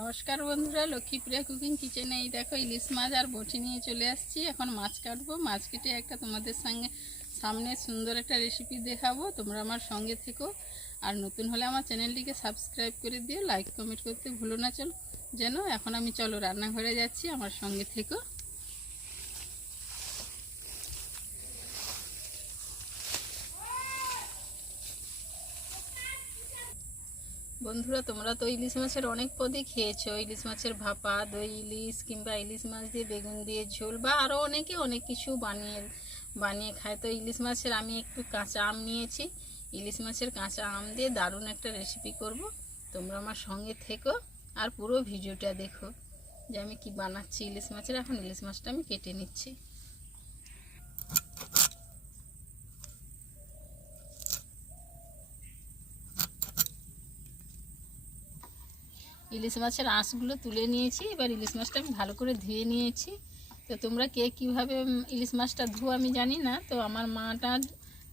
নমস্কার বন্ধুরা, লক্ষ্মীপ্রিয়া কুকিং কিচেনে এই দেখো ইলিশ মাছ আর বটি নিয়ে চলে আসছি। এখন মাছ কাটবো। মাছ কেটে একটা তোমাদের সামনে সুন্দর একটা রেসিপি দেখাবো। তোমরা আমার সঙ্গে থেকো। আর নতুন হলে আমার চ্যানেলটিকে সাবস্ক্রাইব করে দিও, লাইক কমেন্ট করতে ভুলো না যেন। এখন আমি চলো রান্নাঘরে যাচ্ছি, আমার সঙ্গে থেকো। বন্ধুরা, তোমরা তো ইলিশ মাছের অনেক পদই খেয়েছো। ইলিশ মাছের ভাপা, দই ইলিশ, কিংবা ইলিশ মাছ দিয়ে বেগুন দিয়ে ঝোল, বা আরও অনেকে অনেক কিছু বানিয়ে খায়। তো ইলিশ মাছের আমি একটু কাঁচা আম নিয়েছি। ইলিশ মাছের কাঁচা আম দিয়ে দারুণ একটা রেসিপি করব। তোমরা আমার সঙ্গে থেকো আর পুরো ভিডিওটা দেখো যে আমি কি বানাচ্ছি ইলিশ মাছের। এখন ইলিশ মাছটা আমি কেটে নিচ্ছি। ইলিশ মাছের আঁশগুলো তুলে নিয়েছি। এবার ইলিশ মাছটা আমি ভালো করে ধুয়ে নিয়েছি। তো তোমরা কে কীভাবে ইলিশ মাছটা ধুও আমি জানি না। তো আমার মাটা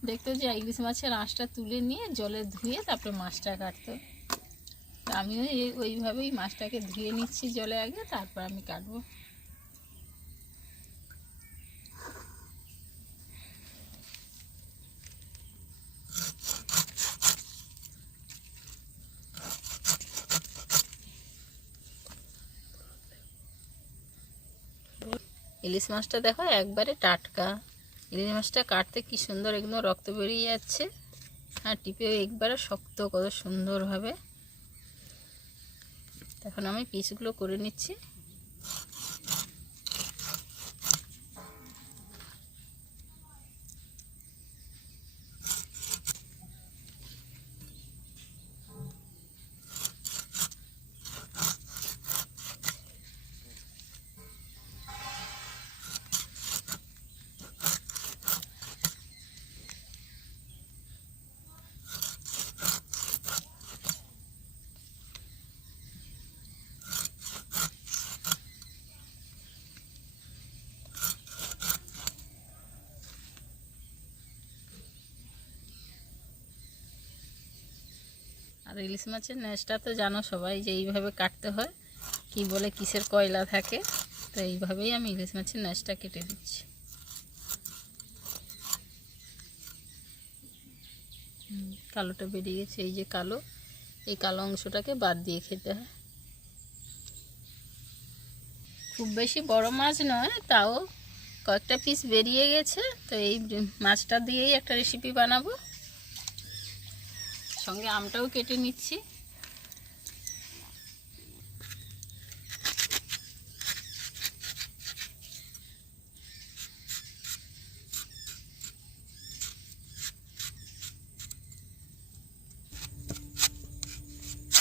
দেখতো যে ইলিশ মাছের আঁশটা তুলে নিয়ে জলে ধুয়ে তারপরে মাছটা কাটতো। তো আমিও ওইভাবেই মাছটাকে ধুয়ে নিচ্ছি জলে আগে, তারপর আমি কাটবো। ইলিশ মাছটা দেখো একবারে টাটকা। ইলিশ মাছটা কাটতে কি সুন্দর, একদম রক্ত বেরিয়ে যাচ্ছে। আর টিপে একবারে শক্ত, কত সুন্দরভাবে। এখন আমি পিসগুলো করে নিচ্ছি। আর ইলিশ মাছের নেজটা তো জানো সবাই যে এইভাবে কাটতে হয়। কি বলে, কিসের কয়লা থাকে। তো এইভাবেই আমি ইলিশ মাছের নেজটা কেটে দিচ্ছি। কালোটা বেরিয়ে গেছে, এই যে কালো, এই কালো অংশটাকে বাদ দিয়ে খেতে হয়। খুব বেশি বড় মাছ নয়, তাও কয়েকটা পিস বেরিয়ে গেছে। তো এই মাছটা দিয়েই একটা রেসিপি বানাবো। সঙ্গে আমটাও কেটে নিচ্ছি।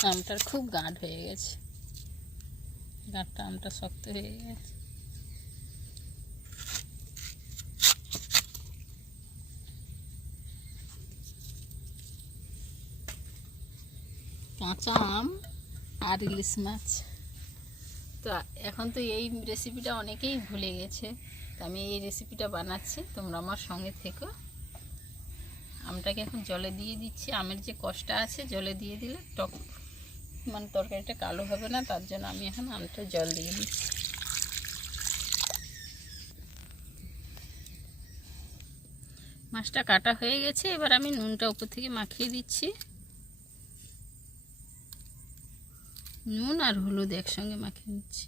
আমটার খুব গাঢ় হয়ে গেছে, গাঢ়টা আমটা শক্ত হয়ে গেছে। কাঁচা আম আর ইলিশ মাছ। তো এখন তো এই রেসিপিটা অনেকেই ভুলে গেছে। তো আমি এই রেসিপিটা বানাচ্ছি, তোমরা আমার সঙ্গে থেকো। আমটাকে এখন জলে দিয়ে দিচ্ছি। আমের যে কষটা আছে জলে দিয়ে দিলে টক মানে তরকারিটা কালো হবে না, তার জন্য আমি এখন আমটা জল দিয়ে দিচ্ছি। মাছটা কাটা হয়ে গেছে। এবার আমি নুনটা উপর থেকে মাখিয়ে দিচ্ছি। নুন আর হলুদ একসঙ্গে মাখিয়ে নিচ্ছি।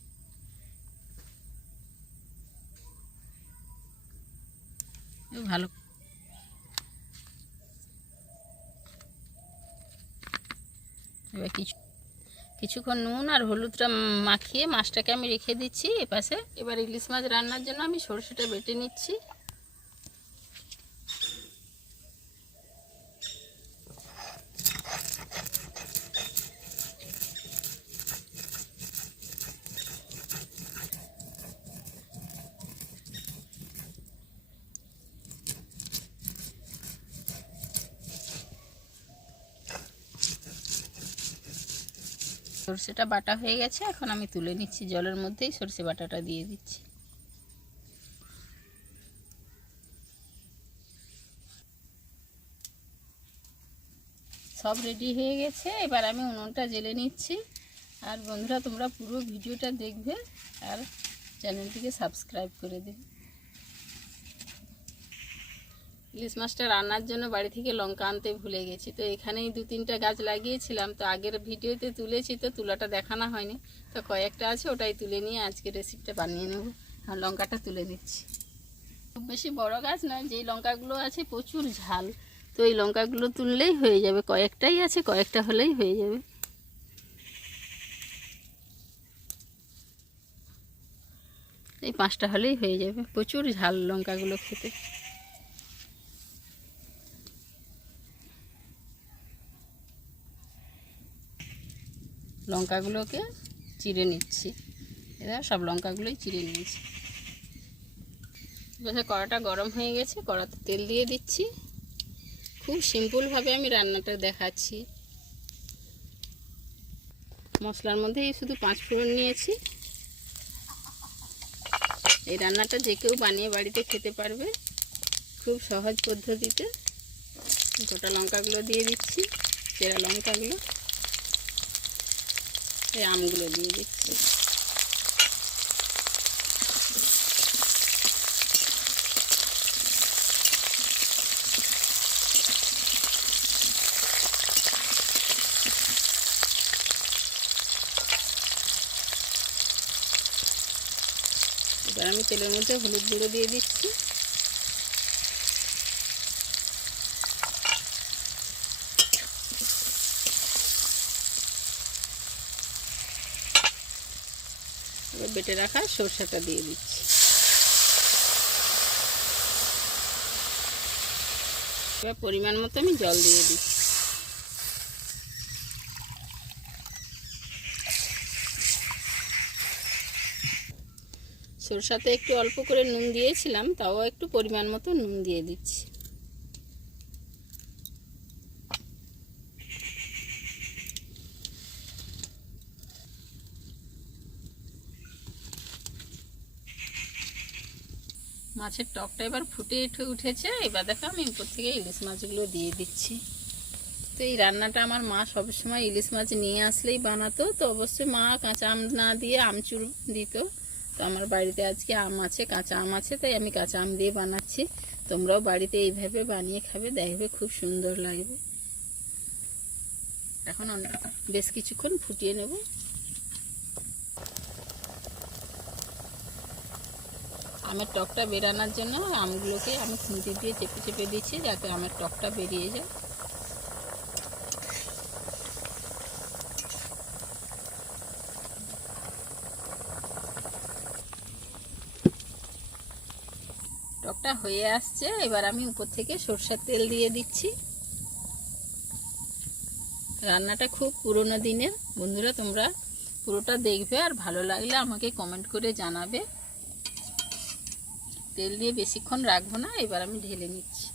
ভালো এবার কিছুক্ষণ নুন আর হলুদটা মাখিয়ে মাছটাকে আমি রেখে দিচ্ছি এপাশে। এবার ইলিশ মাছ রান্নার জন্য আমি সরষেটা বেটে নিচ্ছি। সরষেটা বাটা হয়ে গেছে, এখন আমি তুলে নিচ্ছি। জলের মধ্যেই সরষে বাটাটা দিয়ে দিচ্ছি। সব রেডি হয়ে গেছে। এবার আমি উনুনটা জ্বেলে নিচ্ছি আর বন্ধুরা তোমরা পুরো ভিডিওটা দেখবে আর চ্যানেলটিকে সাবস্ক্রাইব করে দেবে। ইলিশ মাছটা রান্নার জন্য বাড়ি থেকে লঙ্কা আনতে ভুলে গেছি, তো এখানেই 2-3টা গাছ লাগিয়েছিলাম, তো আগের ভিডিওতে তুলেছি, তো তুলাটা দেখানো হয়নি, তো কয়েকটা আছে ওটাই তুলে নিয়ে আজকে রেসিপিটা বানিয়ে নেব। আর লঙ্কাটা তুলে দিচ্ছি। খুব বেশি বড় গাছ নয়, যেই লঙ্কাগুলো আছে প্রচুর ঝাল, তো এই লঙ্কাগুলো তুললেই হয়ে যাবে, কয়েকটাই আছে, কয়েকটা হলেই হয়ে যাবে। এই 5টা হলেই হয়ে যাবে, প্রচুর ঝাল লঙ্কাগুলো খেতে। লঙ্কাগুলোকে চিড়ে নিচ্ছি, এরা সব লঙ্কাগুলোই চিড়ে নিয়েছি। এবার কড়াটা গরম হয়ে গেছে, কড়াতে তেল দিয়ে দিচ্ছি। খুব সিম্পলভাবে আমি রান্নাটা দেখাচ্ছি। মশলার মধ্যে শুধু 5 ফোড়ন নিয়েছি। এই রান্নাটা যে কেউ বানিয়ে বাড়িতে খেতে পারবে, খুব সহজ পদ্ধতিতে। গোটা লঙ্কাগুলো দিয়ে দিচ্ছি, চেরা লঙ্কাগুলো, এই আমগুলো দিয়ে দিচ্ছি। এবার আমি তেলের মধ্যে হলুদ গুঁড়ো দিয়ে দিচ্ছি। এবার বেটে রাখা সরষেটা দিয়ে দিচ্ছি। এবার পরিমাণ মতো আমি জল দিয়ে দিচ্ছি। সরষাতে একটু অল্প করে নুন দিয়েছিলাম, তাও একটু পরিমাণ মতো নুন দিয়ে দিচ্ছি। মাছের টকটা এবার ফুটে উঠেছে। এবার দেখো আমি উপর থেকে ইলিশ মাছগুলো দিয়ে দিচ্ছি। তো এই রান্নাটা আমার মা সবসময় ইলিশ মাছ নিয়ে আসলেই বানাতো, তো অবশ্যই মা কাঁচা আম না দিয়ে আমচুর দিত। তো আমার বাড়িতে আজকে আম আছে, কাঁচা আম আছে, তাই আমি কাঁচা আম দিয়ে বানাচ্ছি। তোমরাও বাড়িতে এইভাবে বানিয়ে খাবে, দেখবে খুব সুন্দর লাগবে। এখন বেশ কিছুক্ষণ ফুটিয়ে নেব। আমের টকটা বেরানোর জন্য আমগুলোকে আমি খুন্তি দিয়ে চেপে চেপে দিচ্ছি, যাতে আমের টকটা বেরিয়ে যায়। টকটা হয়ে আসছে, এবার আমি উপর থেকে সরষের তেল দিয়ে দিচ্ছি। রান্নাটা খুব পুরনো দিনের, বন্ধুরা তোমরা পুরোটা দেখবে, আর ভালো লাগলে আমাকে কমেন্ট করে জানাবে। তেল দিয়ে বেশিক্ষণ রাখবো না, এবার আমি ঢেলে নিচ্ছি।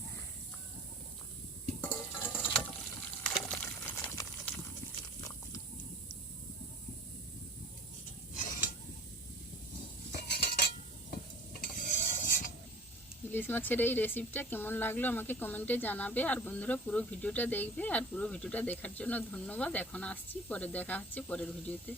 ইলিশ মাছের এই রেসিপিটা কেমন লাগলো আমাকে কমেন্টে জানাবে। আর বন্ধুরা পুরো ভিডিওটা দেখবে, আর পুরো ভিডিওটা দেখার জন্য ধন্যবাদ। এখন আসছি, পরে দেখা হচ্ছে পরের ভিডিওতে।